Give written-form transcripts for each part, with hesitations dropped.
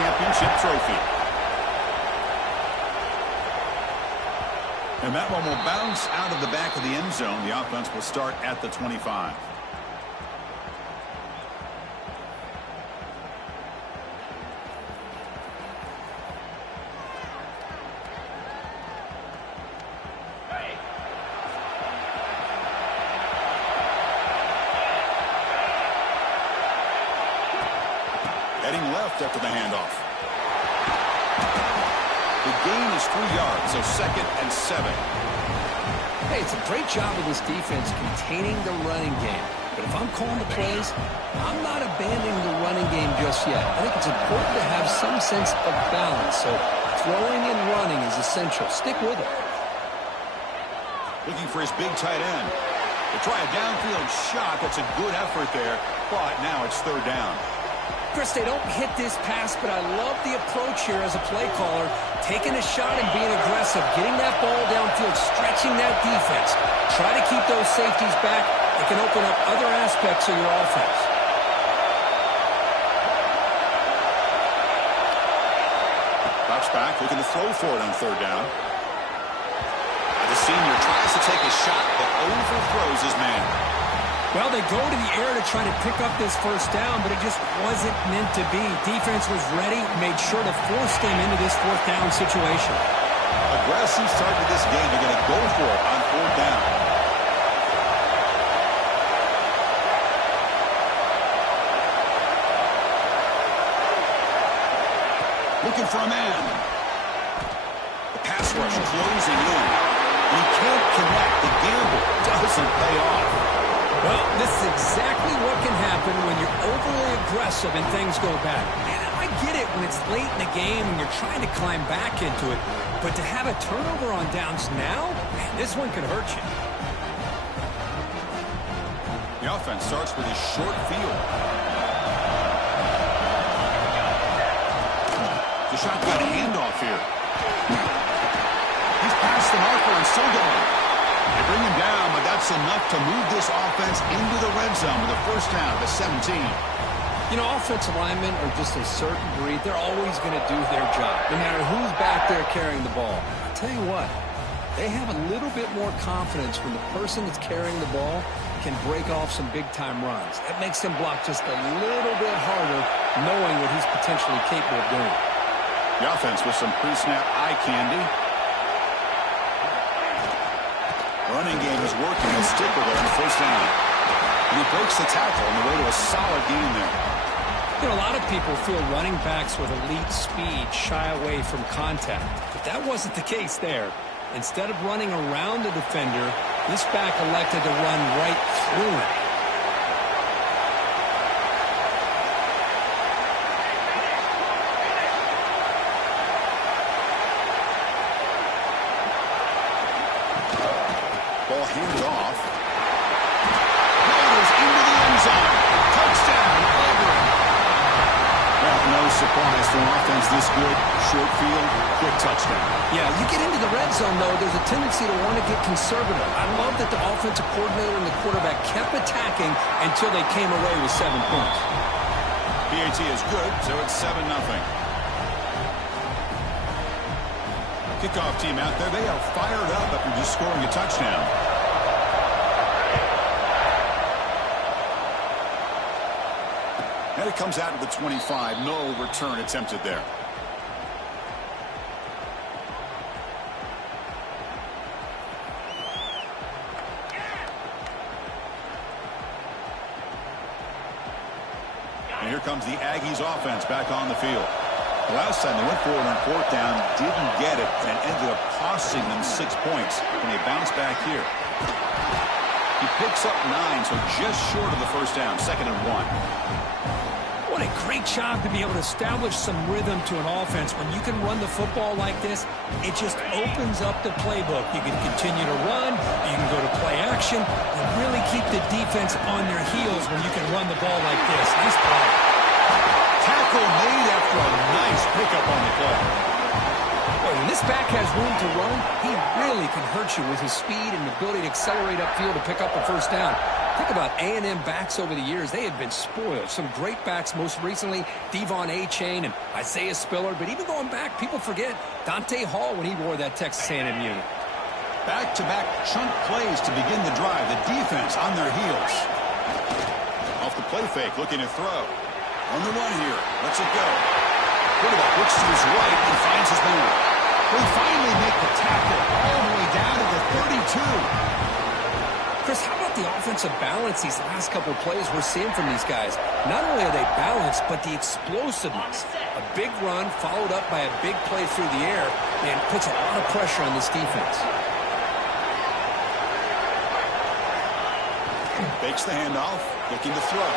championship trophy. And that one will bounce out of the back of the end zone. The offense will start at the 25. Heading left after the handoff. The gain is 3 yards, so 2nd and 7. Hey, it's a great job of this defense containing the running game. But if I'm calling the plays, I'm not abandoning the running game just yet. I think it's important to have some sense of balance. So throwing and running is essential. Stick with it. Looking for his big tight end. They try a downfield shot. That's a good effort there, but now it's 3rd down. Chris, they don't hit this pass, but I love the approach here as a play caller. Taking a shot and being aggressive, getting that ball downfield, stretching that defense. Try to keep those safeties back. It can open up other aspects of your offense. Drops back, looking to throw for it on 3rd down. The senior tries to take a shot, but overthrows his man. Well, they go to the air to try to pick up this 1st down, but it just wasn't meant to be. Defense was ready, made sure to force them into this 4th down situation. Aggressive start to this game. They're going to go for it on 4th down. Looking for a man. The pass rush closing in. You can't connect. The gamble doesn't pay off. Well, this is exactly what can happen when you're overly aggressive and things go bad. And I get it when it's late in the game and you're trying to climb back into it. But to have a turnover on downs now, man, this one could hurt you. The offense starts with a short field. The shotgun handoff here. He's past the marker and still going. They bring him down, but that's enough to move this offense into the red zone with a 1st down to 17. You know, offensive linemen are just a certain breed. They're always going to do their job, no matter who's back there carrying the ball. I'll tell you what, they have a little bit more confidence when the person that's carrying the ball can break off some big-time runs. That makes them block just a little bit harder, knowing what he's potentially capable of doing. The offense with some pre-snap eye candy. Running game is working. He'll stick with it on 1st down. And he breaks the tackle on the way to a solid gain there. You know, a lot of people feel running backs with elite speed shy away from contact. But that wasn't the case there. Instead of running around the defender, this back elected to run right through it. Ball handed off. Raiders into the end zone. Touchdown, Auburn. Well, no surprise for an offense this good. Short field, quick touchdown. Yeah, you get into the red zone, though, there's a tendency to want to get conservative. I love that the offensive coordinator and the quarterback kept attacking until they came away with 7 points. PAT is good, so it's 7-0. Kickoff team out there, they are fired up after just scoring a touchdown. And it comes out to the 25. No return attempted there. And here comes the Aggies offense back on the field. Last time they went forward on 4th down, didn't get it, and it ended up costing them 6 points. And they bounce back here. He picks up 9, so just short of the 1st down, 2nd and 1. What a great job to be able to establish some rhythm to an offense. When you can run the football like this, it just opens up the playbook. You can continue to run, you can go to play action, and really keep the defense on their heels when you can run the ball like this. Nice play. Tackle made after a nice pickup on the play. Boy, when this this back has room to run, he really can hurt you with his speed and ability to accelerate upfield to pick up a first down. Think about A&M backs over the years. They have been spoiled. Some great backs, most recently Devon A-Chain and Isaiah Spiller. But even going back, people forget Dante Hall when he wore that Texas A&M unit. Back-to-back chunk plays to begin the drive. The defense on their heels. Off the play fake, looking to throw. On the run here. Lets it go. Quarterback looks to his right and finds his man. They finally make the tackle all the way down to the 32. Chris, how about the offensive balance these last couple of plays we're seeing from these guys? Not only are they balanced, but the explosiveness. A big run followed up by a big play through the air and puts a lot of pressure on this defense. Fakes the handoff, looking to throw.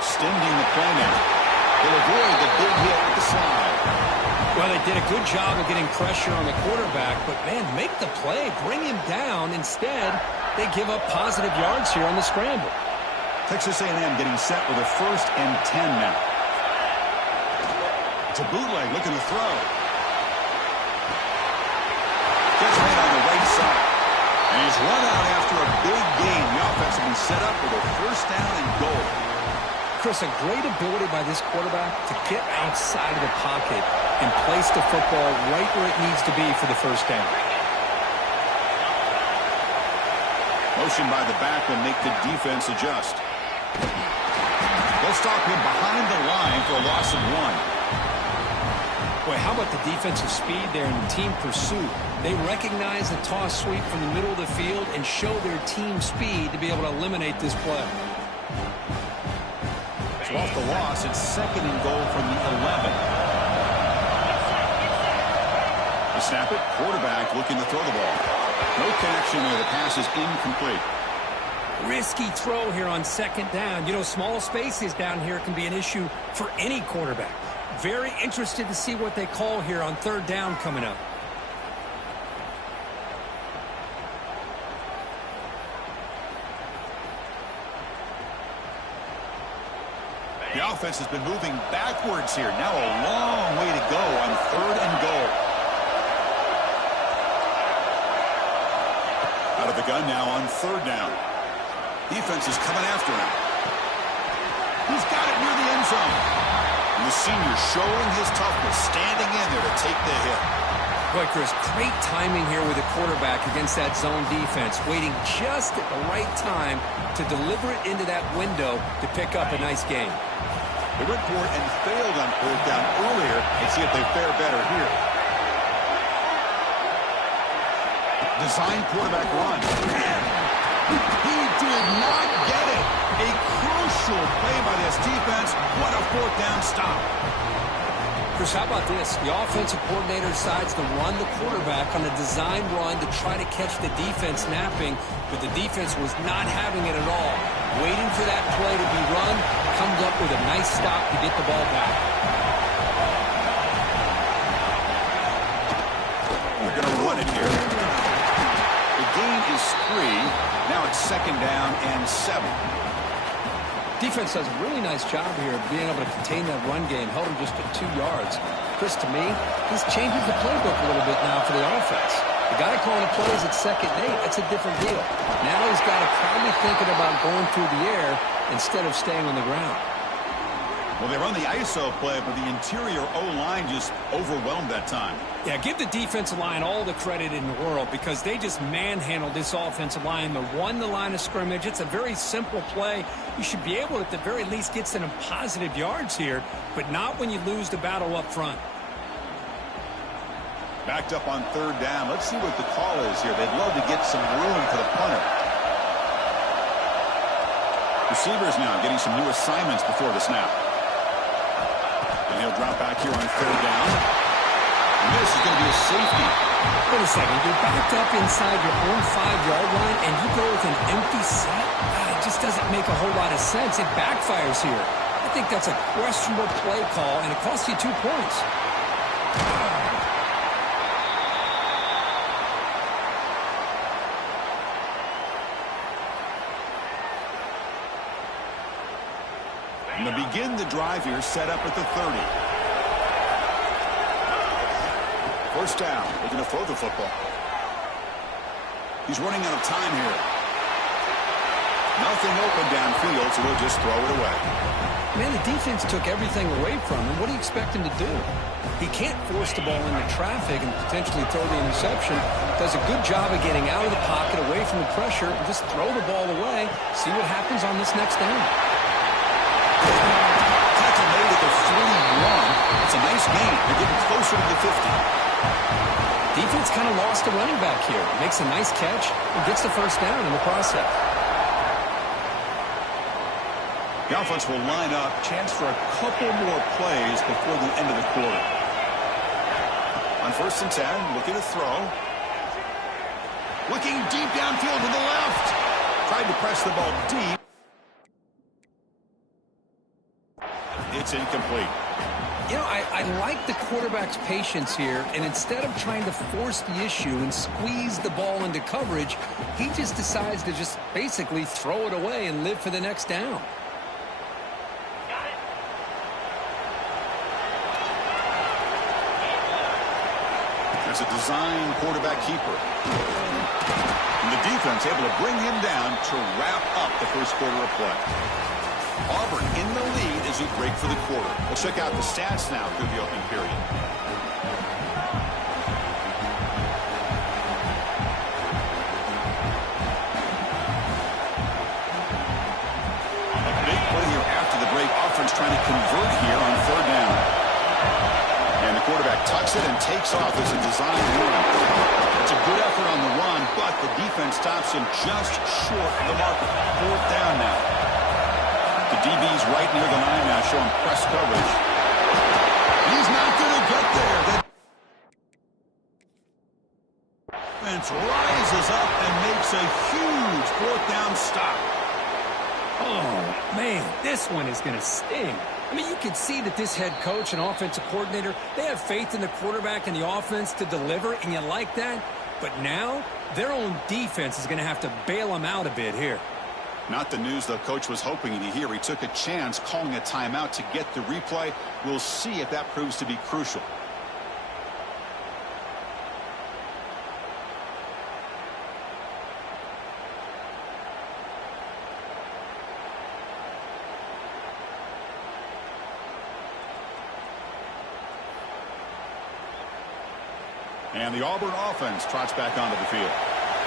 Extending the play now. They'll avoid the big hit with the slide. Well, they did a good job of getting pressure on the quarterback, but, man, make the play. Bring him down. Instead, they give up positive yards here on the scramble. Texas A&M getting set with a 1st and 10 now. It's a bootleg looking to throw. Gets made on the right side. And he's run out after a big gain. The offense will be set up with a 1st down and goal. Chris, a great ability by this quarterback to get outside of the pocket and place the football right where it needs to be for the 1st down. Motion by the back will make the defense adjust. They'll stop him behind the line for a loss of 1. Boy, how about the defensive speed there and the team pursuit? They recognize the toss sweep from the middle of the field and show their team speed to be able to eliminate this play. So off the loss, it's 2nd and goal from the 11. They snap it, quarterback looking to throw the ball. No connection there, the pass is incomplete. Risky throw here on 2nd down. You know, small spaces down here can be an issue for any quarterback. Very interested to see what they call here on 3rd down coming up. The offense has been moving backwards here. Now a long way to go on 3rd and goal. Out of the gun now on 3rd down. Defense is coming after him. He's got it near the end zone. And the senior showing his toughness, standing in there to take the hit. Boy, Chris, great timing here with the quarterback against that zone defense, waiting just at the right time to deliver it into that window to pick up a nice gain. They went for it and failed on 4th down earlier. Let's see if they fare better here. Design quarterback run. He did not get it. A crucial play by this defense. What a 4th down stop. Chris, how about this? The offensive coordinator decides to run the quarterback on a design run to try to catch the defense napping, but the defense was not having it at all. Waiting for that play to be run, comes up with a nice stop to get the ball back. We're going to run it here. The gain is 3. Now it's 2nd down and 7. Defense does a really nice job here of being able to contain that run game, held him just at 2 yards. Chris, to me, this changes the playbook a little bit now for the offense. The guy calling the plays at 2nd and 8, that's a different deal. Now he's got to probably thinking about going through the air instead of staying on the ground. Well, they run the ISO play, but the interior O-line just overwhelmed that time. Yeah, give the defensive line all the credit in the world because they just manhandled this offensive line. They won the line of scrimmage. It's a very simple play. You should be able to, at the very least, get some positive yards here, but not when you lose the battle up front. Backed up on 3rd down. Let's see what the call is here. They'd love to get some room for the punter. Receivers now getting some new assignments before the snap. And he'll drop back here on 3rd down. And this is going to be a safety. Wait a second. You're backed up inside your own 5-yard line, and you go with an empty set? It just doesn't make a whole lot of sense. It backfires here. I think that's a questionable play call, and it costs you 2 points. And to begin the drive here, set up at the 30. First down. Looking to throw the football. He's running out of time here. Nothing open downfield, so he'll just throw it away. Man, the defense took everything away from him. What do you expect him to do? He can't force the ball into traffic and potentially throw the interception. Does a good job of getting out of the pocket, away from the pressure, and just throw the ball away. See what happens on this next down. Tackle made at the 3-1. It's a nice gain. They're getting closer to the 50. Defense kind of lost a running back here. Makes a nice catch and gets the first down in the process. The offense will line up. Chance for a couple more plays before the end of the quarter. On 1st and 10, looking to throw. Looking deep downfield to the left. Tried to press the ball deep. It's incomplete. You know, I like the quarterback's patience here, and instead of trying to force the issue and squeeze the ball into coverage, he just decides to just basically throw it away and live for the next down. There's a design quarterback keeper. And the defense able to bring him down to wrap up the first quarter of play. Auburn in the lead as we break for the quarter. We'll check out the stats now through the opening period. A big play here after the break. Offense trying to convert here on 3rd down. And the quarterback tucks it and takes off as a design run. It's a good effort on the run, but the defense stops him just short of the marker. 4th down now. The DB's right near the line now, showing press coverage. He's not going to get there. The defense rises up and makes a huge 4th down stop. Oh, man, this one is going to sting. I mean, you can see that this head coach and offensive coordinator, they have faith in the quarterback and the offense to deliver, and you like that. But now, their own defense is going to have to bail them out a bit here. Not the news the coach was hoping to hear. He took a chance calling a timeout to get the replay. We'll see if that proves to be crucial. And the Auburn offense trots back onto the field.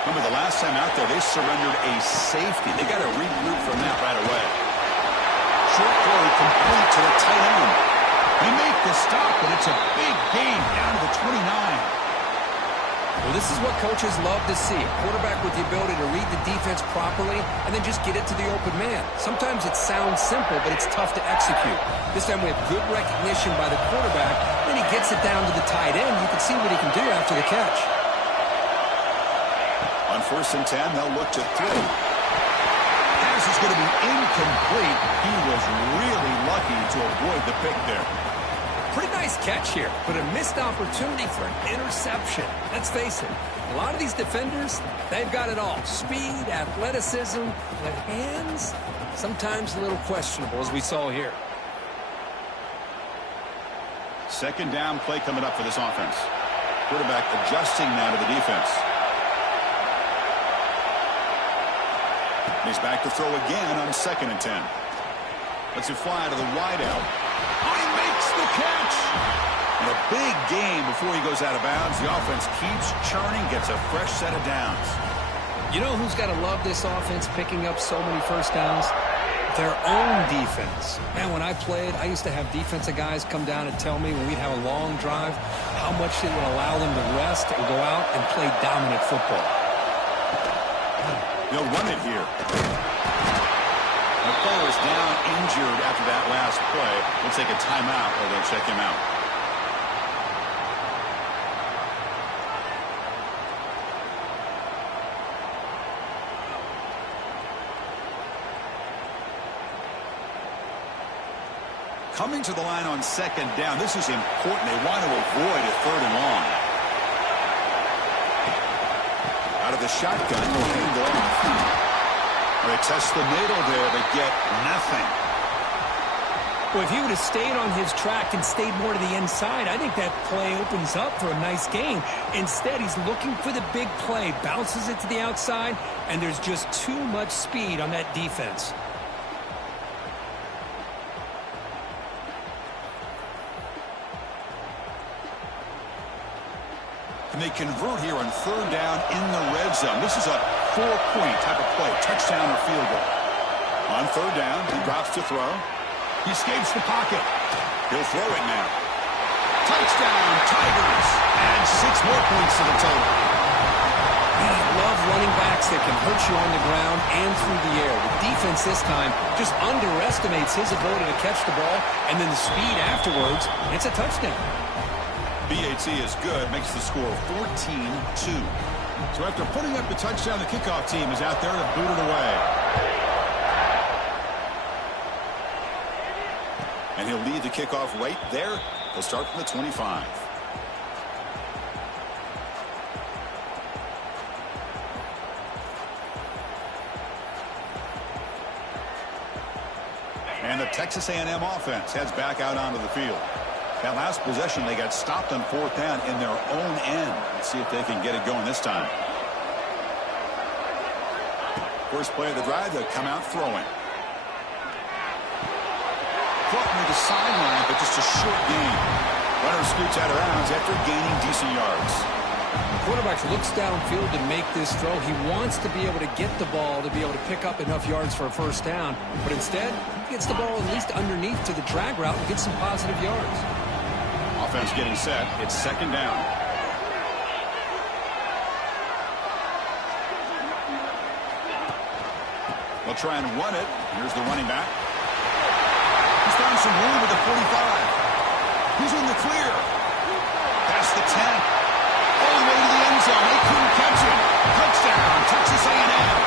Remember, the last time out there, they surrendered a safety. They got to regroup from that right away. Short throw complete to the tight end. They make the stop, but it's a big gain down to the 29. Well, this is what coaches love to see. A quarterback with the ability to read the defense properly and then just get it to the open man. Sometimes it sounds simple, but it's tough to execute. This time we have good recognition by the quarterback. Then he gets it down to the tight end. You can see what he can do after the catch. On 1st and 10, they'll look to throw. Pass is going to be incomplete. He was really lucky to avoid the pick there. Pretty nice catch here, but a missed opportunity for an interception. Let's face it, a lot of these defenders, they've got it all. Speed, athleticism, but hands, sometimes a little questionable, as we saw here. 2nd down play coming up for this offense. Quarterback adjusting now to the defense. He's back to throw again on 2nd and 10. Lets it fly to the wideout. Oh, he makes the catch! And a big gain before he goes out of bounds. The offense keeps churning, gets a fresh set of downs. You know who's got to love this offense picking up so many first downs? Their own defense. Man, when I played, I used to have defensive guys come down and tell me when we'd have a long drive how much it would allow them to rest and go out and play dominant football. They'll run it here. McCullough is down injured after that last play. We'll take a timeout or they'll check him out. Coming to the line on 2nd down. This is important. They want to avoid a 3rd and long. Out of the shotgun, they'll hand it off. They test the middle there, but get nothing. Well, if he would have stayed on his track and stayed more to the inside, I think that play opens up for a nice gain. Instead, he's looking for the big play, bounces it to the outside, and there's just too much speed on that defense. And they convert here on third down in the red zone. This is a 4-point type of play, touchdown or field goal. On third down, he drops to throw. He escapes the pocket. He'll throw it now. Touchdown, Tigers. And 6 more points to the total. Man, I love running backs that can hurt you on the ground and through the air. The defense this time just underestimates his ability to catch the ball, and then the speed afterwards, it's a touchdown. BAT is good, makes the score 14-2. So after putting up the touchdown, the kickoff team is out there to boot it away. And he'll lead the kickoff right there. He'll start from the 25. And the Texas A&M offense heads back out onto the field. That last possession, they got stopped on fourth down in their own end. Let's see if they can get it going this time. First play of the drive, they'll come out throwing. Caught near the sideline, but just a short gain. Runner scoots out of bounds after gaining decent yards. The quarterback looks downfield to make this throw. He wants to be able to get the ball to be able to pick up enough yards for a first down, but instead, he gets the ball at least underneath to the drag route and gets some positive yards. Offense getting set. It's second down. They'll try and run it. Here's the running back. He's found some room at the 45. He's in the clear. Past the 10. All the way to the end zone. They couldn't catch him. Touchdown, Texas A&M.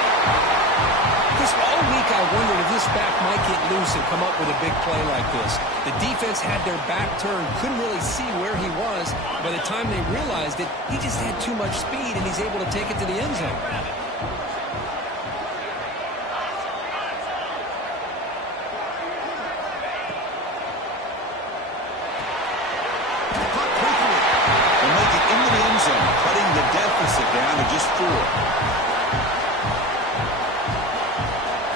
Chris, all week I wondered if this back might get loose and come up with a big play like this. The defense had their back turned, couldn't really see where he was. By the time they realized it, he just had too much speed, and he's able to take it to the end zone. Caught quickly. They'll make it into the end zone, cutting the deficit down to just 4.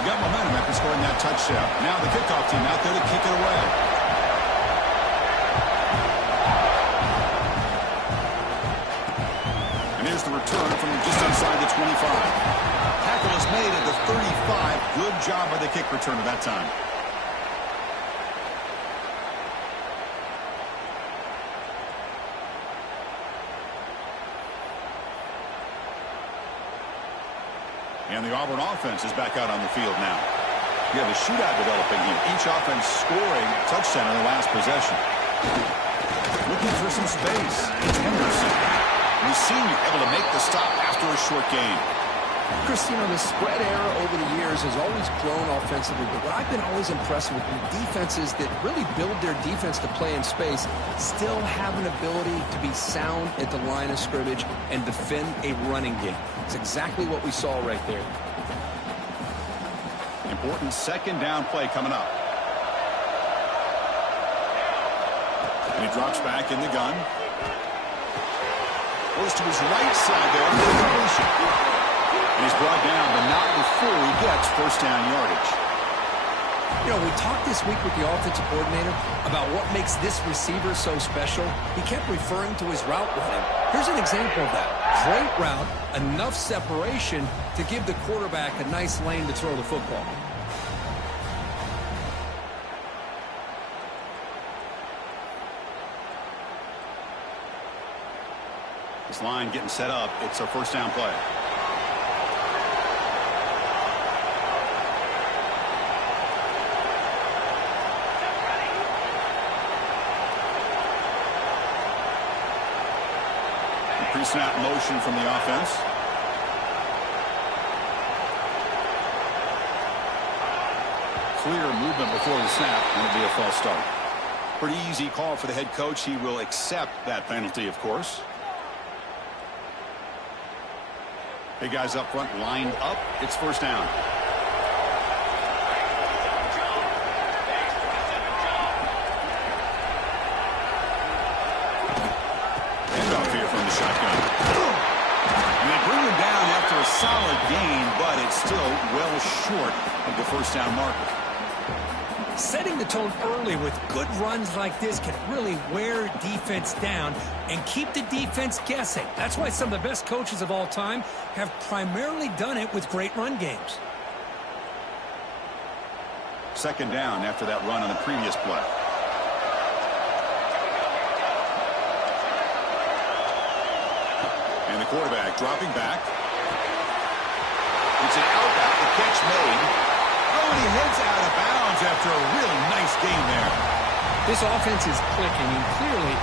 Got momentum after scoring that touchdown. Now the kickoff team out there to kick it away. And here's the return from just inside the 25. Tackle is made at the 35. Good job by the kick returner that time. And the Auburn offense is back out on the field now. You have a shootout developing here. Each offense scoring a touchdown in the last possession. Looking for some space. It's Henderson. The senior able to make the stop after a short gain. Chris, you know, the spread era over the years has always grown offensively, but what I've been always impressed with defenses that really build their defense to play in space still have an ability to be sound at the line of scrimmage and defend a running game. It's exactly what we saw right there. Important second down play coming up. And he drops back in the gun. Goes to his right side there for the completion. And he's brought down, but not before he gets first down yardage. You know, we talked this week with the offensive coordinator about what makes this receiver so special. He kept referring to his route running. Here's an example of that. Great route, enough separation to give the quarterback a nice lane to throw the football. This line getting set up. It's a first down play. Pre-snap motion from the offense. Clear movement before the snap, and it'll be a false start. Pretty easy call for the head coach. He will accept that penalty, of course. Big guys up front lined up. It's first down. still well short of the first down marker. Setting the tone early with good runs like this can really wear defense down and keep the defense guessing. That's why some of the best coaches of all time have primarily done it with great run games. Second down after that run on the previous play. And the quarterback dropping back. It's an out, the catch made. Oh, and he heads out of bounds after a really nice game there. This offense is clicking, and clearly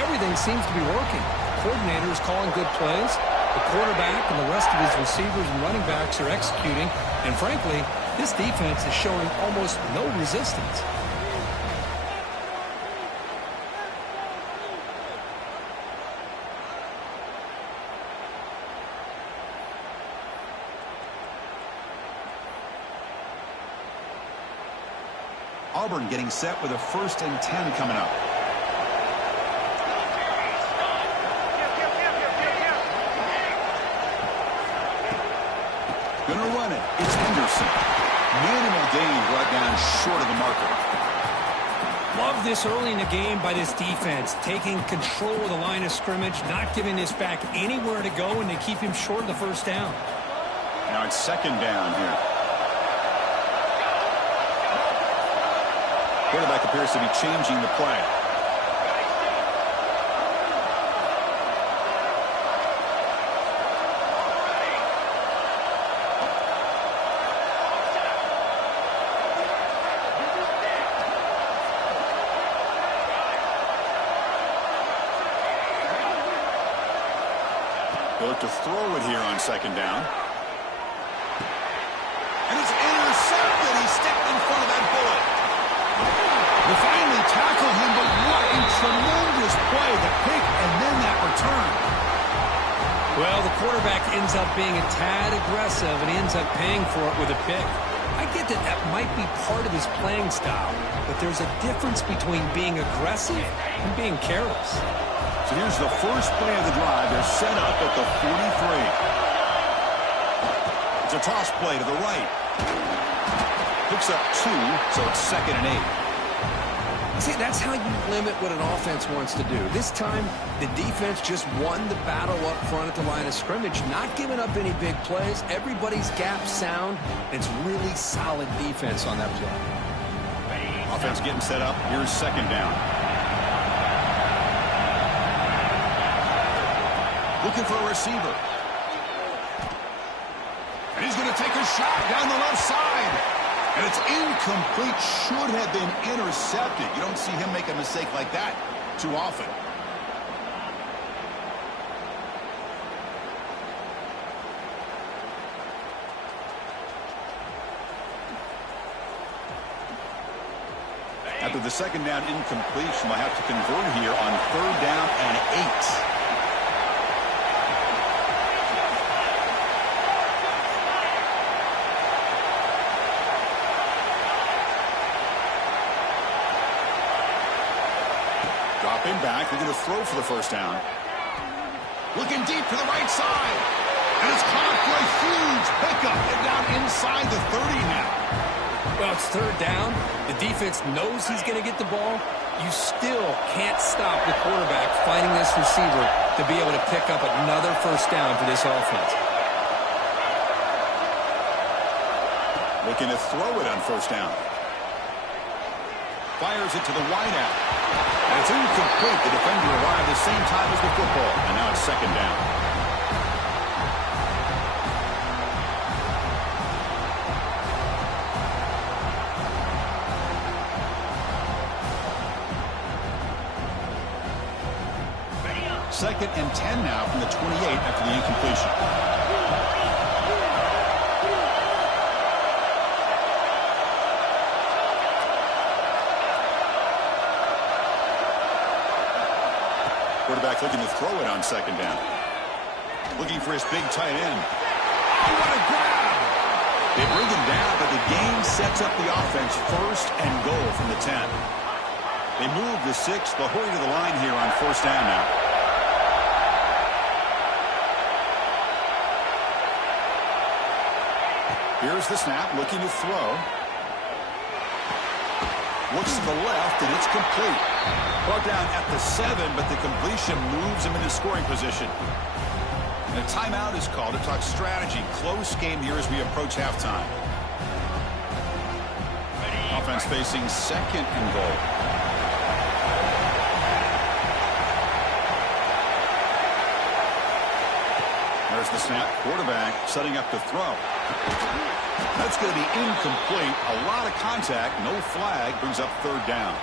everything seems to be working. The coordinator is calling good plays. The quarterback and the rest of his receivers and running backs are executing. And frankly, this defense is showing almost no resistance. Auburn getting set with a 1st and 10 coming up. Gonna run it. It's Henderson. Minimal gain brought down short of the marker. Love this early in the game by this defense, taking control of the line of scrimmage, not giving this back anywhere to go, and they keep him short of the first down. Now it's second down here. Quarterback appears to be changing the play. They'll look to throw it here on second down. And it's intercepted. He stepped in front of that bullet. They finally tackle him, but what a tremendous play. The pick and then that return. Well, the quarterback ends up being a tad aggressive, and he ends up paying for it with a pick. I get that that might be part of his playing style, but there's a difference between being aggressive and being careless. So here's the first play of the drive. They're set up at the 43. It's a toss play to the right. Picks up 2, so it's 2nd and 8. See, that's how you limit what an offense wants to do. This time, the defense just won the battle up front at the line of scrimmage, not giving up any big plays. Everybody's gap sound. It's really solid defense on that play. Offense getting set up. Here's second down. Looking for a receiver. And he's going to take a shot down the left side. And it's incomplete. Should have been intercepted. You don't see him make a mistake like that too often. After the second down incompletion, they'll have to convert here on 3rd down and 8. Dropping back, they're going to throw for the first down. Looking deep to the right side. And it's caught for a huge pickup. They're down inside the 30 now. Well, it's 3rd down. The defense knows he's going to get the ball. You still can't stop the quarterback finding this receiver to be able to pick up another first down for this offense. Looking to throw it on first down. Fires it to the wideout. And it's incomplete. The defender arrived the same time as the football. And now it's second down. Second and 10 now from the 28 after the incompletion. Quarterback looking to throw it on second down. Looking for his big tight end. Oh, what a grab! They bring him down, but the game sets up the offense 1st and goal from the 10. They move the 6. They'll hurry to the line here on first down now. Here's the snap, looking to throw. Looks to the left, and it's complete. Brought down at the 7, but the completion moves him into scoring position. And a timeout is called to talk strategy. Close game here as we approach halftime. Offense facing 2nd and goal. There's the snap. Quarterback setting up to throw. That's going to be incomplete. A lot of contact. No flag. Brings up 3rd down.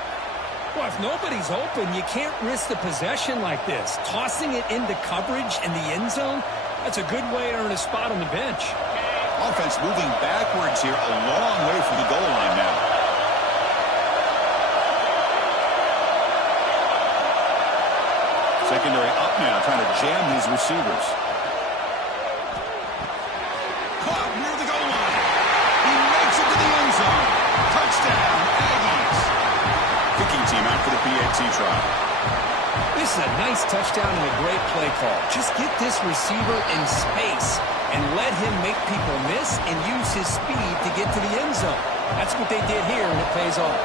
Well, if nobody's open, you can't risk the possession like this. Tossing it into coverage in the end zone, that's a good way to earn a spot on the bench. Offense moving backwards here. A long way from the goal line now. Secondary up now, trying to jam these receivers. Caught near the goal line. He makes it to the end zone. Touchdown, Aggies. Kicking team out for the PAT try. This is a nice touchdown and a great play call. Just get this receiver in space and let him make people miss and use his speed to get to the end zone. That's what they did here, and it pays off.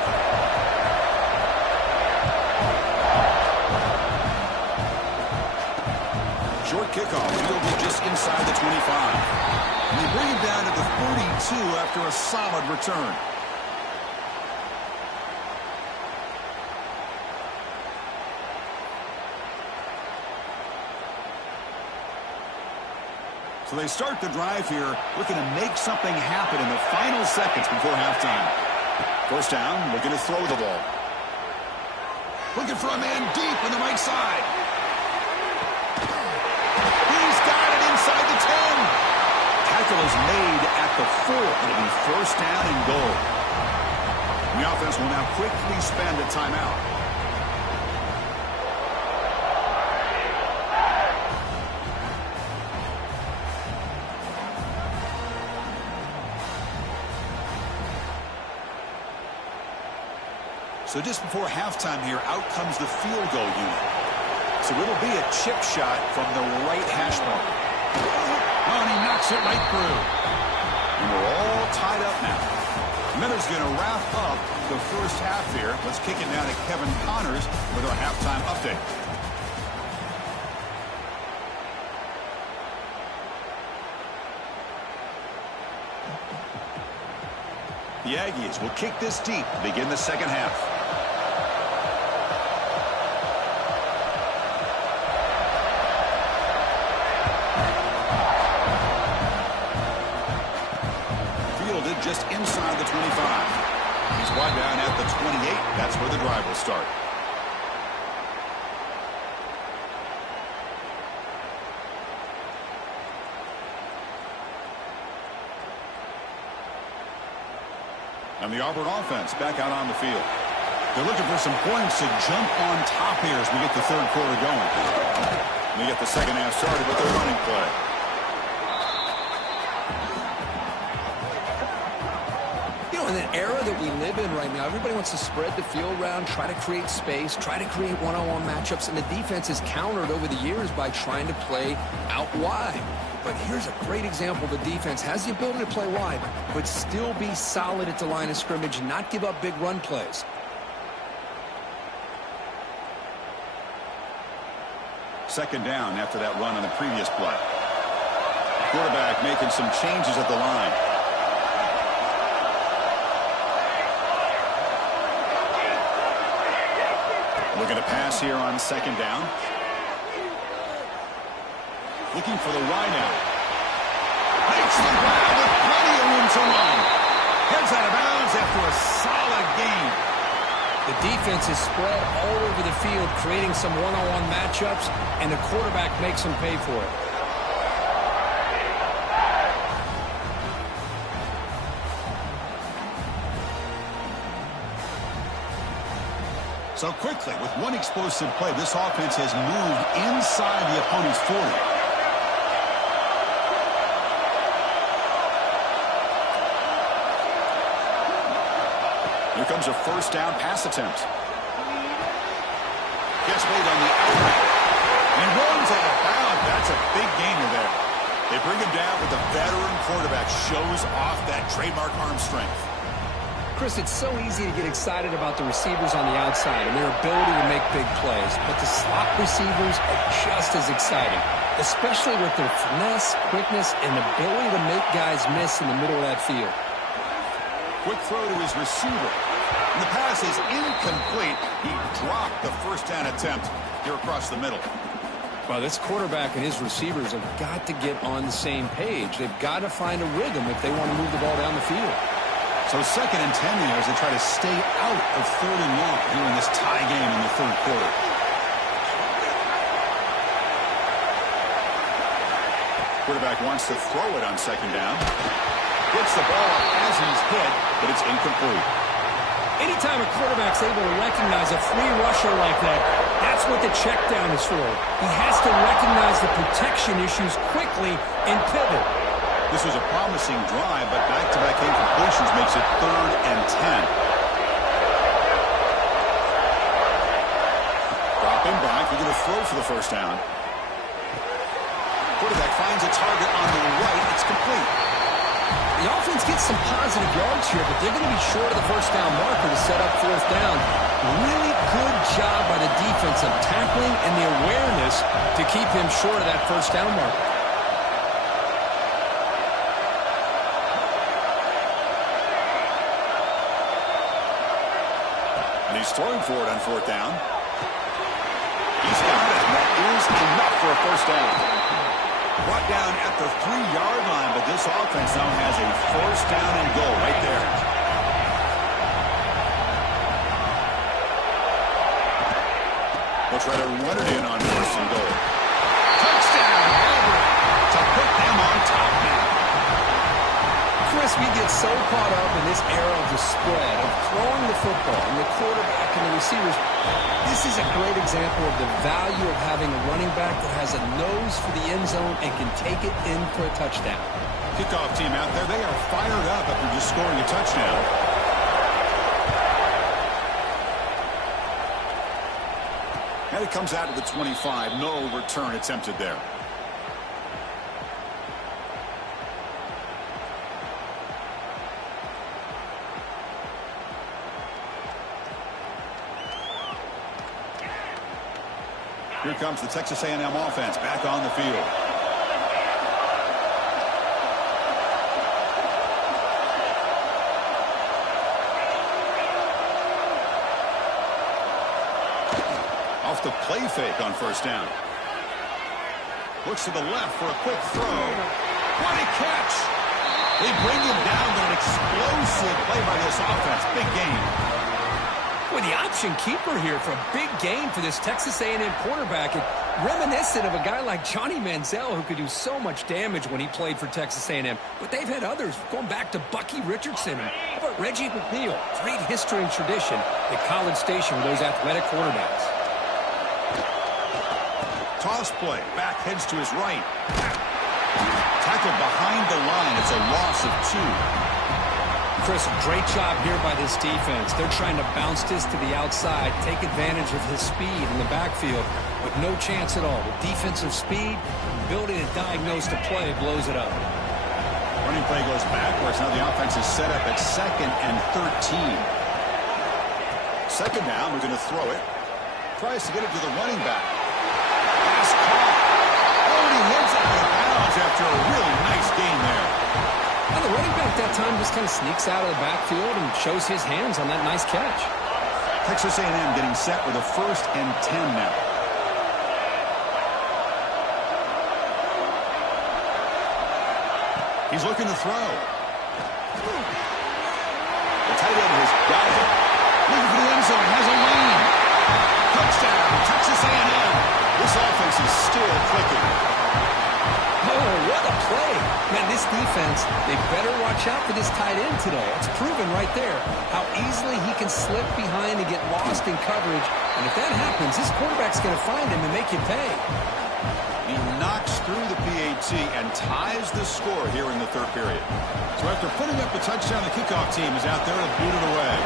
Short kickoff, fielded just inside the 25. And they bring him down to the 32 after a solid return. So they start the drive here, looking to make something happen in the final seconds before halftime. First down, looking to throw the ball. Looking for a man deep on the right side. He's got it inside the 10. Tackle is made at the 4. It'll be first down and goal. And the offense will now quickly spend a timeout. So just before halftime here, out comes the field goal unit. So it'll be a chip shot from the right hash mark. Oh, and he knocks it right through. And we're all tied up now. Miller's going to wrap up the first half here. Let's kick it down to Kevin Connors with our halftime update. The Aggies will kick this deep to begin the second half. Just inside the 25. He's wide down at the 28. That's where the drive will start. And the Auburn offense back out on the field. They're looking for some points to jump on top here as we get the third quarter going. We get the second half started with their running play. In an era that we live in right now, everybody wants to spread the field around, try to create space, try to create one-on-one matchups, and the defense is countered over the years by trying to play out wide. But here's a great example. The defense has the ability to play wide, but still be solid at the line of scrimmage, not give up big run plays. Second down after that run on the previous play. Quarterback making some changes at the line. Looking to pass here on second down. Looking for the wide out. Makes the grab with plenty of room to run. Heads out of bounds after a solid game. The defense is spread all over the field, creating some one-on-one matchups, and the quarterback makes them pay for it. So quickly, with one explosive play, this offense has moved inside the opponent's 40. Here comes a first down pass attempt. Gets made on the outlet. And runs out of bounds. That's a big gainer there. They bring him down, but the veteran quarterback shows off that trademark arm strength. Chris, it's so easy to get excited about the receivers on the outside and their ability to make big plays, but the slot receivers are just as exciting, especially with their finesse, quickness, and ability to make guys miss in the middle of that field. Quick throw to his receiver. And the pass is incomplete. He dropped the first down attempt here across the middle. Well, this quarterback and his receivers have got to get on the same page. They've got to find a rhythm if they want to move the ball down the field. So 2nd and 10 here as they try to stay out of 3rd and long here in this tie game in the 3rd quarter. Quarterback wants to throw it on 2nd down. Gets the ball as he's hit, but it's incomplete. Anytime a quarterback's able to recognize a free rusher like that, that's what the check down is for. He has to recognize the protection issues quickly and pivot. This was a promising drive, but back-to-back incompletions makes it 3rd and 10. Dropping back, they're going to throw for the first down. Quarterback finds a target on the right. It's complete. The offense gets some positive yards here, but they're going to be short of the first down marker to set up 4th down. Really good job by the defense of tackling and the awareness to keep him short of that first down marker. And he's throwing for it on 4th down. He's got it. That is enough for a first down. Brought down at the 3-yard line, but this offense now has a first down and goal right there. They'll try to run it in on 1st and goal. Touchdown, Auburn, to put them on top now. Chris, we get so caught up in this era of the spread, of throwing the football, and the quarterback and the receivers. This is a great example of the value of having a running back that has a nose for the end zone and can take it in for a touchdown. Kickoff team out there, they are fired up after just scoring a touchdown. And it comes out to the 25. No return attempted there. Here comes the Texas A&M offense back on the field. Off the play fake on 1st down. Looks to the left for a quick throw. What a catch! They bring him down, but an explosive play by this offense. Big game. With the option keeper here for a big game for this Texas A&M quarterback, and reminiscent of a guy like Johnny Manziel who could do so much damage when he played for Texas A&M. But they've had others going back to Bucky Richardson and how about Reggie McNeil. Great history and tradition at College Station with those athletic quarterbacks. Toss play. Back heads to his right. Tackle behind the line. It's a loss of 2. Chris, great job here by this defense. They're trying to bounce this to the outside, take advantage of his speed in the backfield, but no chance at all. The defensive speed, ability to diagnose the play, blows it up. Running play goes backwards. Now the offense is set up at 2nd and 13. 2nd down, we're going to throw it. Tries to get it to the running back. Pass caught. Oh, he heads out of bounds after a really nice gain there. And the running back that time just kind of sneaks out of the backfield and shows his hands on that nice catch. Texas A&M getting set with a 1st and 10 now. He's looking to throw. The tight end has got it. Looking for the end zone. Has a lane. Touchdown, Texas A&M. This offense is still clicking. Oh, what a play. Man, this defense, they better watch out for this tight end today. It's proven right there how easily he can slip behind and get lost in coverage. And if that happens, this quarterback's going to find him and make you pay. He knocks through the PAT and ties the score here in the 3rd period. So after putting up the touchdown, the kickoff team is out there to boot it away.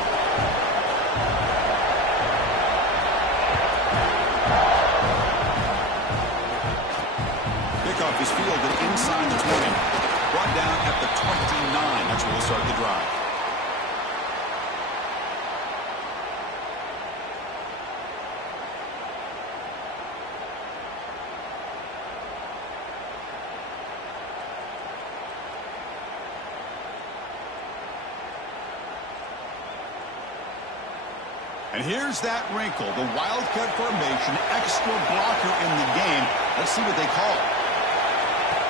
Kickoff is fielded inside the 20. Brought down at the 29. That's where we'll start the drive. And here's that wrinkle, the wildcat formation, extra blocker in the game. Let's see what they call it.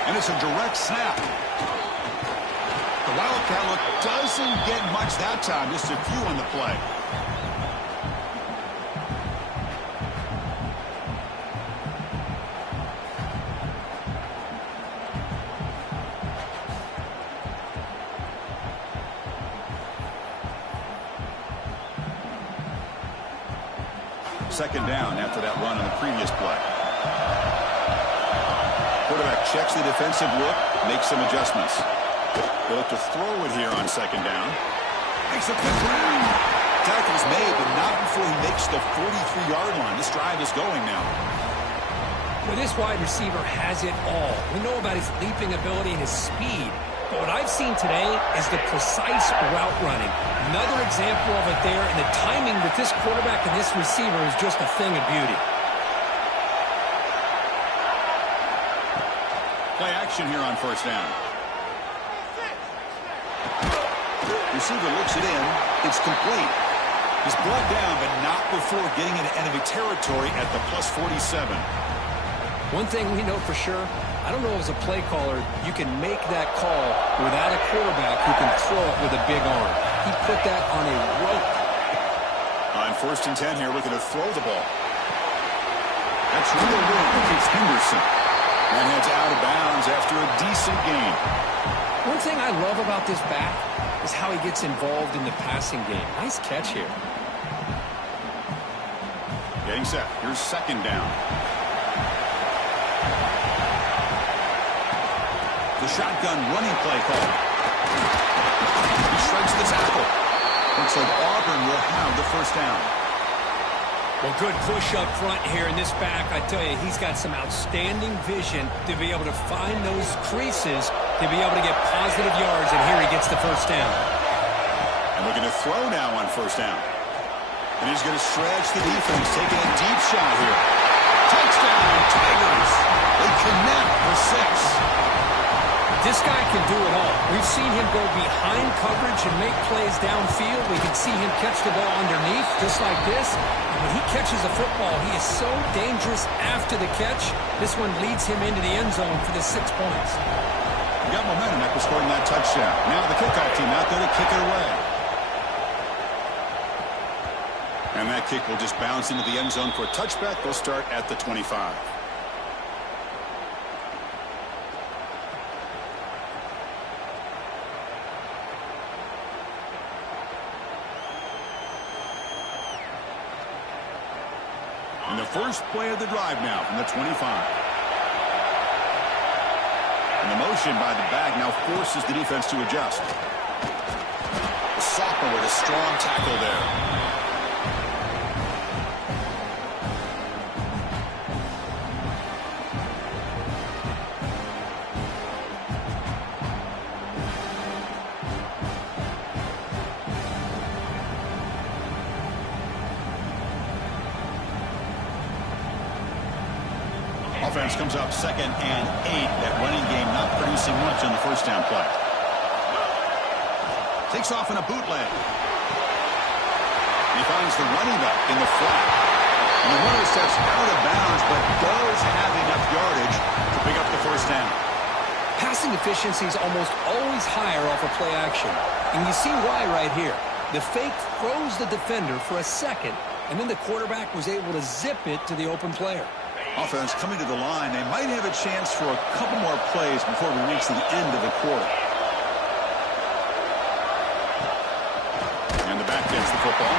And it's a direct snap. The wildcat look doesn't get much that time, just a few on the play. Second down after that run on the previous play. Quarterback checks the defensive look, makes some adjustments. They look to throw it here on second down. Makes a quick run. Tackle's made, but not before he makes the 43-yard line. This drive is going now. Well, this wide receiver has it all. We know about his leaping ability and his speed. But what I've seen today is the precise route running. Another example of it there, and the timing with this quarterback and this receiver is just a thing of beauty. Play action here on first down. Receiver looks it in. It's complete. He's brought down, but not before getting into enemy territory at the plus 47. One thing we know for sure, I don't know as a play caller, you can make that call without a quarterback who can throw it with a big arm. He put that on a rope. On first and 10 here, looking to throw the ball. That's real room. It's Henderson. And heads out of bounds after a decent gain. One thing I love about this back is how he gets involved in the passing game. Nice catch here. Getting set. Here's second down. The shotgun running play call. He strikes the tackle. Looks like Auburn will have the first down. Well, good push up front here in this back. I tell you, he's got some outstanding vision to be able to find those creases, to be able to get positive yards, and here he gets the first down. And looking to throw now on first down. And he's going to stretch the defense, taking a deep shot here. Touchdown, Tigers. They connect for 6. This guy can do it all. We've seen him go behind coverage and make plays downfield. We can see him catch the ball underneath, just like this. And when he catches a football, he is so dangerous after the catch. This one leads him into the end zone for the 6 points. He got momentum after scoring that touchdown. Now the kickoff team out there to kick it away. And that kick will just bounce into the end zone for a touchback. They'll start at the 25. And the first play of the drive now from the 25. And the motion by the back now forces the defense to adjust. The sophomore with a strong tackle there. Offense comes up 2nd and 8. That running game not producing much on the first down play. Takes off in a bootleg. He finds the running back in the flat. And the runner steps out of bounds, but does have enough yardage to pick up the first down. Passing efficiency is almost always higher off of play action. And you see why right here. The fake throws the defender for a second, and then the quarterback was able to zip it to the open player. Offense coming to the line. They might have a chance for a couple more plays before we reach the end of the quarter. And the back gets the football.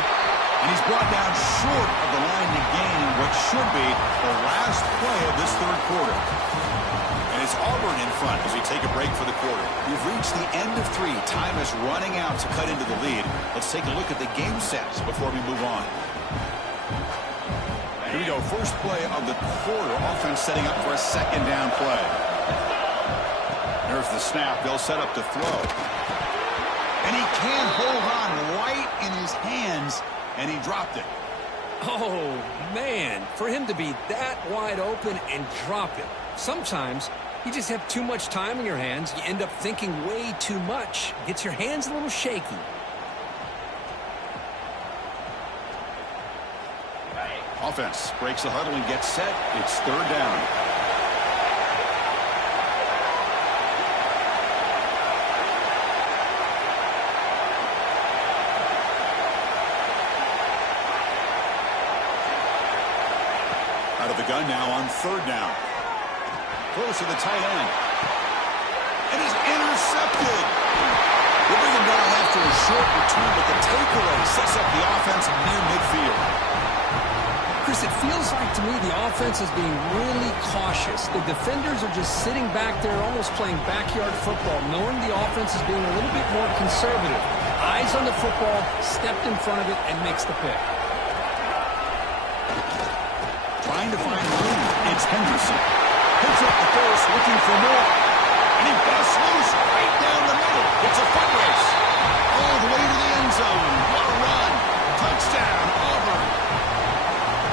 And he's brought down short of the line to gain what should be the last play of this third quarter. And it's Auburn in front as we take a break for the quarter. We've reached the end of 3. Time is running out to cut into the lead. Let's take a look at the game sets before we move on. Here we go. First play of the quarter. Offense setting up for a second down play. There's the snap. They'll set up to throw. And he can't hold on right in his hands, and he dropped it. Oh, man, for him to be that wide open and drop it. Sometimes you just have too much time in your hands. You end up thinking way too much. Gets your hands a little shaky. Offense breaks the huddle and gets set. It's third down. Out of the gun now on third down. Close to the tight end. It is intercepted. They bring him down after a short return, but the takeaway sets up the offense near midfield. Chris, it feels like to me the offense is being really cautious. The defenders are just sitting back there almost playing backyard football, knowing the offense is being a little bit more conservative. Eyes on the football, stepped in front of it, and makes the pick. Trying to find room. It's Henderson. Picks up the first, looking for more. And he busts loose right down the middle. It's a foot race. All the way to the end zone. What a run. Touchdown, Auburn.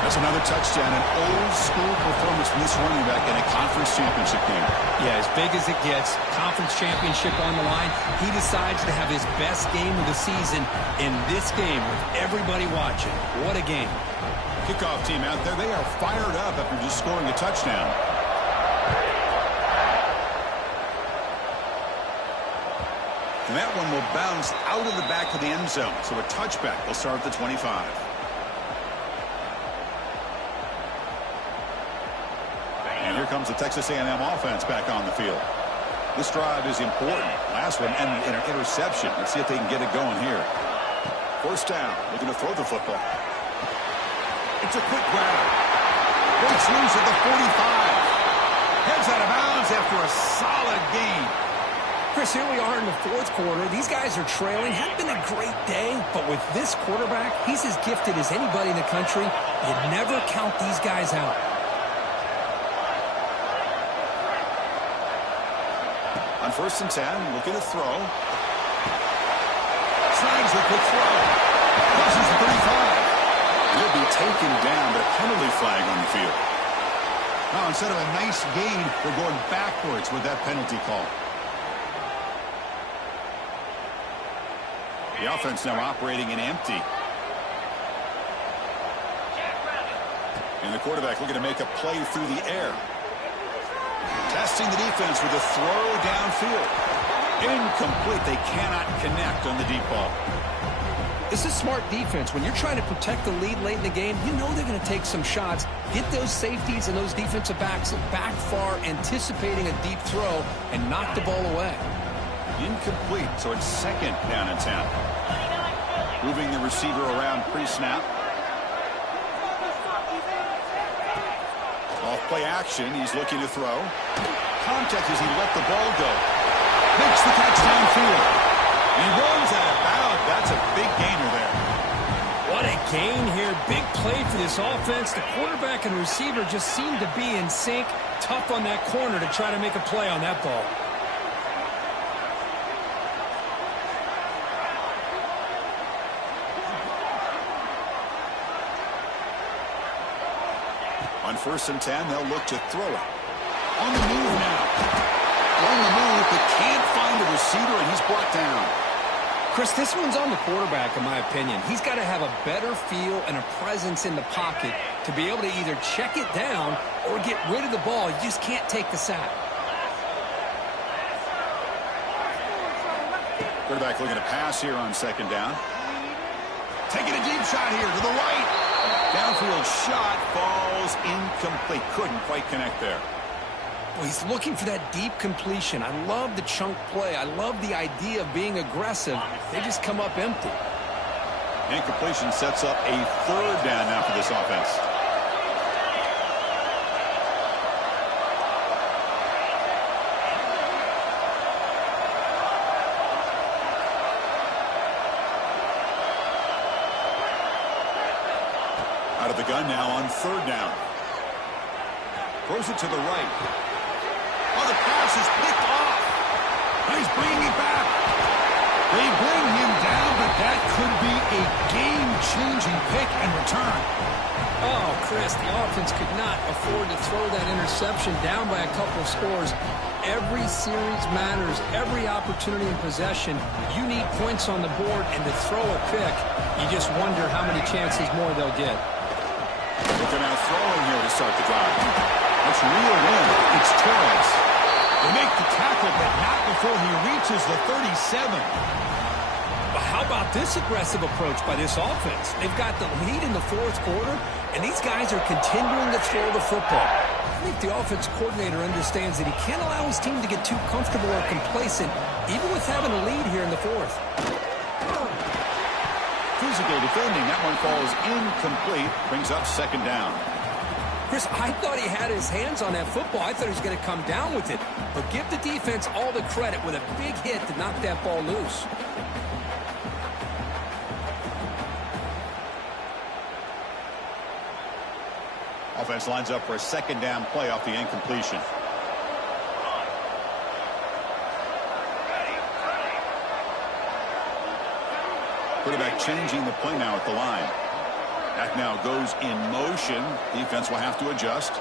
That's another touchdown. An old-school performance from this running back in a conference championship game. Yeah, as big as it gets, conference championship on the line, he decides to have his best game of the season in this game with everybody watching. What a game. Kickoff team out there. They are fired up after just scoring a touchdown. And that one will bounce out of the back of the end zone. So a touchback. They'll start at the 25. And here comes the Texas A&M offense back on the field. This drive is important. Last one ended in an interception. Let's see if they can get it going here. First down. Looking to throw the football. It's a quick grab. Breaks loose at the 45. Heads out of bounds after a solid gain. Chris, here we are in the fourth quarter. These guys are trailing. Had been a great day, but with this quarterback, he's as gifted as anybody in the country. You never count these guys out. On first and 10, looking to throw. Snags the quick throw. Crosses the 35. He'll be taken down, but a penalty flag on the field. Now, instead of a nice gain, we're going backwards with that penalty call. The offense now operating in empty. And the quarterback looking to make a play through the air. Testing the defense with a throw downfield. Incomplete. They cannot connect on the deep ball. This is smart defense. When you're trying to protect the lead late in the game, you know they're going to take some shots. Get those safeties and those defensive backs back far, anticipating a deep throw, and knock the ball away. Incomplete, so it's second down and 10. Moving the receiver around pre-snap. Off play action, he's looking to throw. Contact as he let the ball go. Makes the catch downfield. He runs out of bounds. That's a big gainer there. What a gain here. Big play for this offense. The quarterback and receiver just seem to be in sync. Tough on that corner to try to make a play on that ball. On first and 10, they'll look to throw it. On the move now. On the move, but can't find a receiver, and he's brought down. Chris, this one's on the quarterback, in my opinion. He's got to have a better feel and a presence in the pocket to be able to either check it down or get rid of the ball. You just can't take the sack. Quarterback looking to pass here on second down. Taking a deep shot here to the right. Downfield shot falls incomplete. Couldn't quite connect there. Well, he's looking for that deep completion. I love the chunk play. I love the idea of being aggressive. They just come up empty. Incompletion sets up a third down now for this offense. Out of the gun now on third down. Throws it to the right. Oh, the pass is picked off. He's bringing it back. They bring him down, but that could be a game-changing pick and return. Oh, Chris, the offense could not afford to throw that interception down by a couple of scores. Every series matters. Every opportunity in possession, you need points on the board, and to throw a pick, you just wonder how many chances more they'll get. They're now throwing here to start the drive. Let's reel in. It's Torres. They make the tackle, but not before he reaches the 37. But how about this aggressive approach by this offense? They've got the lead in the fourth quarter, and these guys are continuing to throw the football. I think the offense coordinator understands that he can't allow his team to get too comfortable or complacent, even with having a lead here in the fourth. Physical defending. That one falls incomplete. Brings up second down. Chris, I thought he had his hands on that football. I thought he was going to come down with it. But give the defense all the credit with a big hit to knock that ball loose. Offense lines up for a second down play off the incompletion. Quarterback changing the play now at the line. Back now goes in motion. Defense will have to adjust.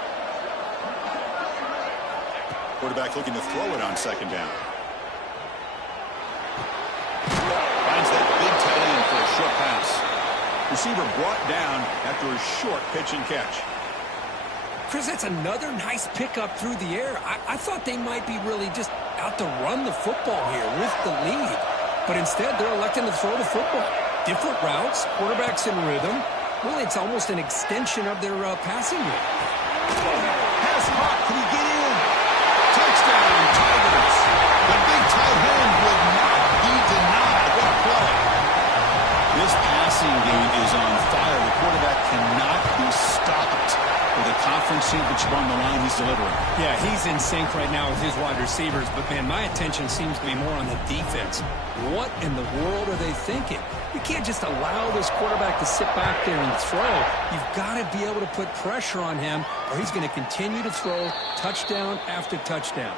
Quarterback looking to throw it on second down. Finds that big tight end for a short pass. Receiver brought down after a short pitch and catch. Chris, that's another nice pickup through the air. I thought they might be really just out to run the football here with the lead. But instead, they're electing to throw the football. Different routes, quarterbacks in rhythm. Really, it's almost an extension of their passing game. Pass caught. Can he get in? Touchdown, Tigers. The big tight end would not be denied. What a play. This passing game is on fire. The quarterback cannot be stopped. With a conference championship on the line, he's delivering. Yeah, he's in sync right now with his wide receivers. But, man, my attention seems to be more on the defense. What in the world are they thinking? You can't just allow this quarterback to sit back there and throw. You've got to be able to put pressure on him, or he's going to continue to throw touchdown after touchdown.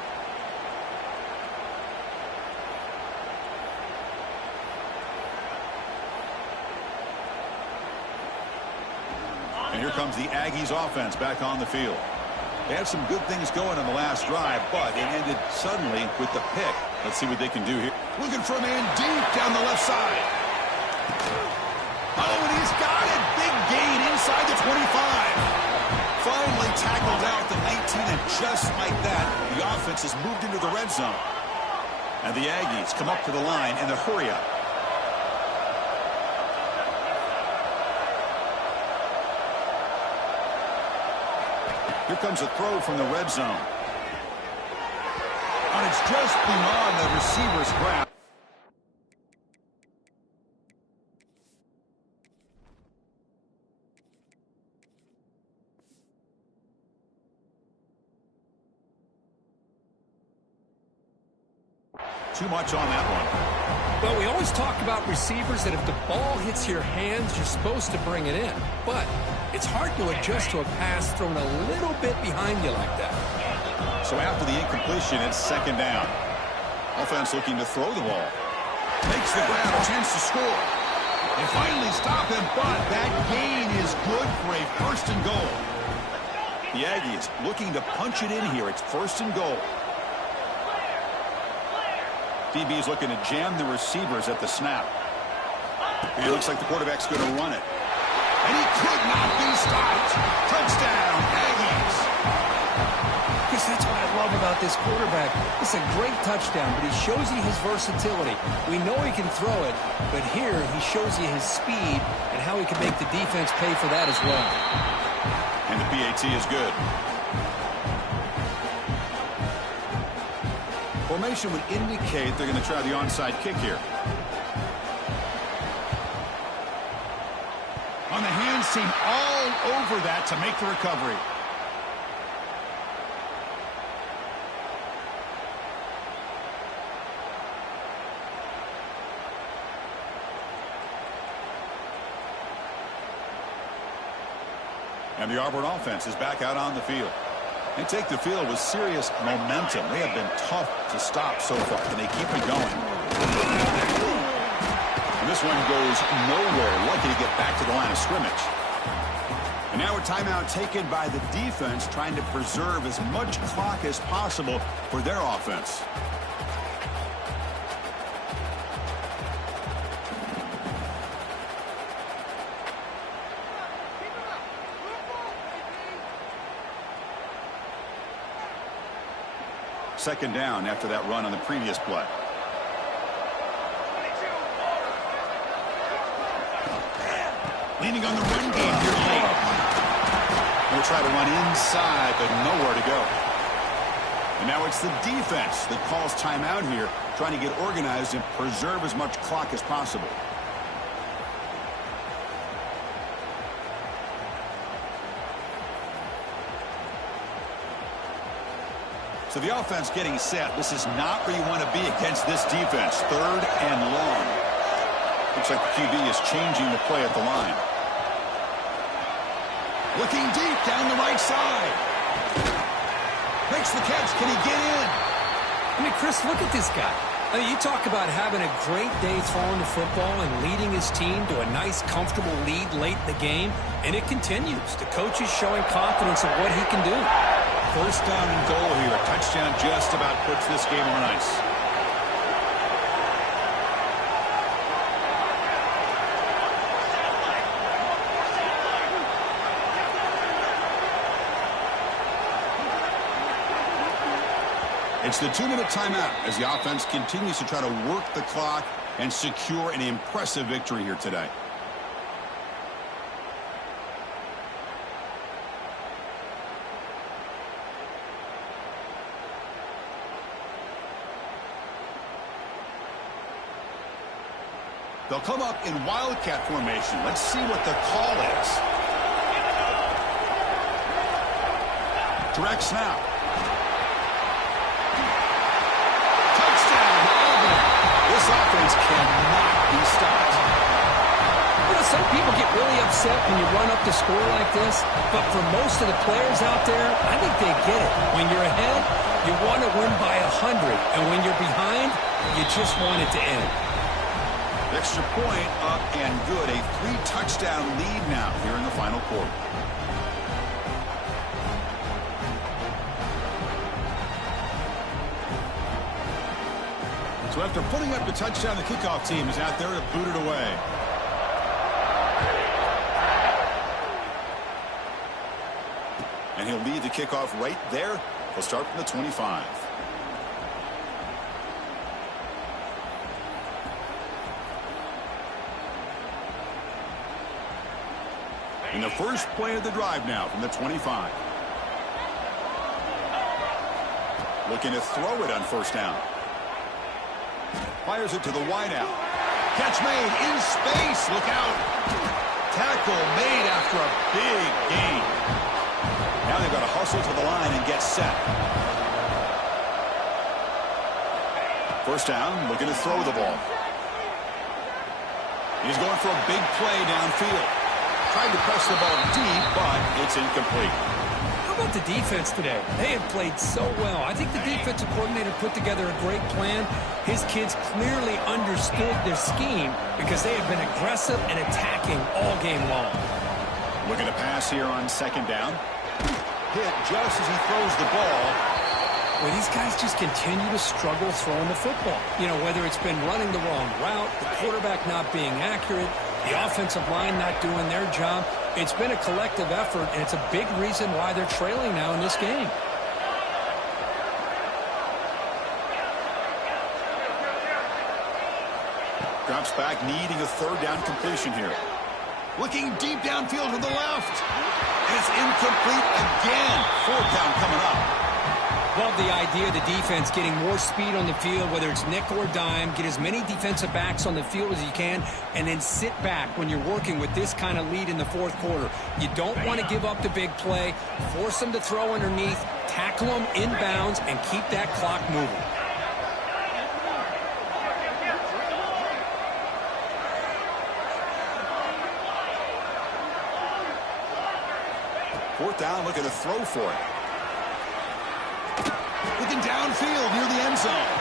And here comes the Aggies offense back on the field. They had some good things going on the last drive, but it ended suddenly with the pick. Let's see what they can do here. Looking for a man deep down the left side. Oh, and he's got it. Big gain inside the 25. Finally tackled out the 19, and just like that, the offense has moved into the red zone. And the Aggies come up to the line in a hurry-up. Here comes a throw from the red zone. And it's just beyond the receiver's grasp. Too much on that one. Well, we always talk about receivers that if the ball hits your hands, you're supposed to bring it in. But it's hard to adjust to a pass thrown a little bit behind you like that. So after the incompletion, it's second down. Offense looking to throw the ball. Makes the grab, chance to score. They finally stop him, but that gain is good for a first and goal. The Aggies looking to punch it in here. It's first and goal. DB is looking to jam the receivers at the snap. It looks like the quarterback's going to run it. And he could not be stopped. Touchdown, Aggies. Chris, that's what I love about this quarterback. It's a great touchdown, but he shows you his versatility. We know he can throw it, but here he shows you his speed and how he can make the defense pay for that as well. And the PAT is good. Formation would indicate they're going to try the onside kick here. On the hands team all over that to make the recovery. And the Auburn offense is back out on the field. They take the field with serious momentum. They have been tough to stop so far, and they keep it going. And this one goes nowhere. Lucky to get back to the line of scrimmage. And now a timeout taken by the defense, trying to preserve as much clock as possible for their offense. Second down after that run on the previous play. Leaning on the run game here late. They'll try to run inside, but nowhere to go. And now it's the defense that calls timeout here, trying to get organized and preserve as much clock as possible. So the offense getting set. This is not where you want to be against this defense. Third and long. Looks like the QB is changing the play at the line. Looking deep down the right side. Makes the catch. Can he get in? I mean, Chris, look at this guy. I mean, you talk about having a great day throwing the football and leading his team to a nice, comfortable lead late in the game, and it continues. The coach is showing confidence of what he can do. First down and goal here. A touchdown just about puts this game on ice. It's the 2-minute timeout as the offense continues to try to work the clock and secure an impressive victory here today. They'll come up in wildcat formation. Let's see what the call is. Direct snap. Touchdown, Auburn. This offense cannot be stopped. You know, some people get really upset when you run up the score like this, but for most of the players out there, I think they get it. When you're ahead, you want to win by 100, and when you're behind, you just want it to end. Extra point up and good. A 3-touchdown lead now here in the final quarter. So after putting up the touchdown, the kickoff team is out there to boot it away. And he'll lead the kickoff right there. He'll start from the 25. And the first play of the drive now from the 25. Looking to throw it on first down. Fires it to the wideout. Catch made in space. Look out. Tackle made after a big gain. Now they've got to hustle to the line and get set. First down, looking to throw the ball. He's going for a big play downfield. Tried to press the ball deep, but it's incomplete. How about the defense today? They have played so well. I think the defensive coordinator put together a great plan. His kids clearly understood their scheme because they have been aggressive and attacking all game long. Looking to pass here on second down. Hit just as he throws the ball. Well, these guys just continue to struggle throwing the football. You know, whether it's been running the wrong route, the quarterback not being accurate, the offensive line not doing their job. It's been a collective effort, and it's a big reason why they're trailing now in this game. Drops back, needing a third down completion here. Looking deep downfield to the left. And it's incomplete again. Fourth down coming up. Love the idea of the defense getting more speed on the field, whether it's nickel or dime. Get as many defensive backs on the field as you can, and then sit back when you're working with this kind of lead in the fourth quarter. You don't want to give up the big play. Force them to throw underneath, tackle them inbounds, and keep that clock moving. Fourth down, looking to throw for it. Looking downfield near the end zone.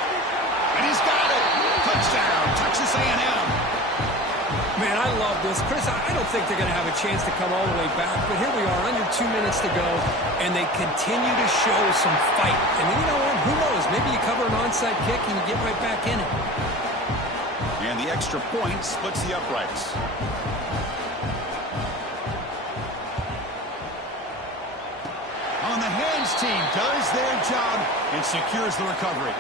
And he's got it. Touchdown, Texas A&M. Man, I love this. Chris, I don't think they're going to have a chance to come all the way back, but here we are, under 2 minutes to go, and they continue to show some fight. And you know what? Who knows? Maybe you cover an onside kick and you get right back in it. And the extra point splits the uprights. On the hands team does their job and secures the recovery.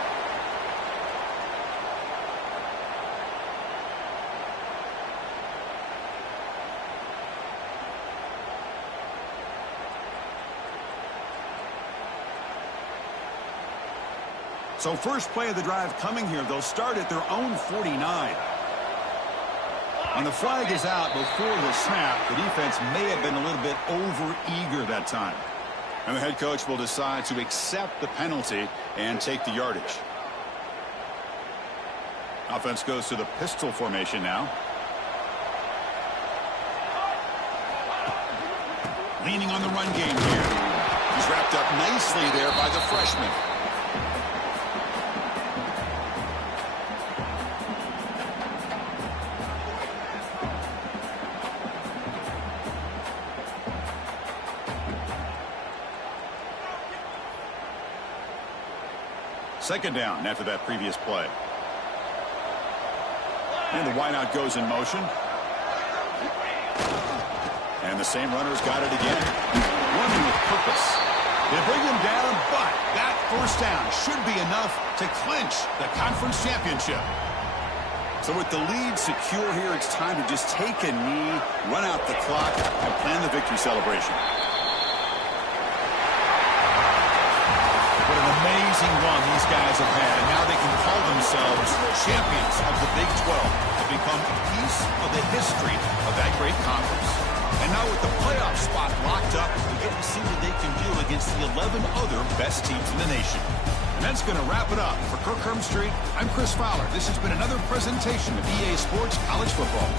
So first play of the drive coming here. They'll start at their own 49. And the flag is out before the snap. The defense may have been a little bit over-eager that time. And the head coach will decide to accept the penalty and take the yardage. Offense goes to the pistol formation now. Leaning on the run game here. He's wrapped up nicely there by the freshman. Second down after that previous play. And the wideout goes in motion. And the same runner's got it again. Running with purpose. They bring him down, but that first down should be enough to clinch the conference championship. So with the lead secure here, it's time to just take a knee, run out the clock, and plan the victory celebration. Amazing run these guys have had, and now they can call themselves champions of the Big 12 to become a piece of the history of that great conference. And now with the playoff spot locked up, we get to see what they can do against the 11 other best teams in the nation. And that's going to wrap it up. For Kirk Street, I'm Chris Fowler. This has been another presentation of EA Sports College Football.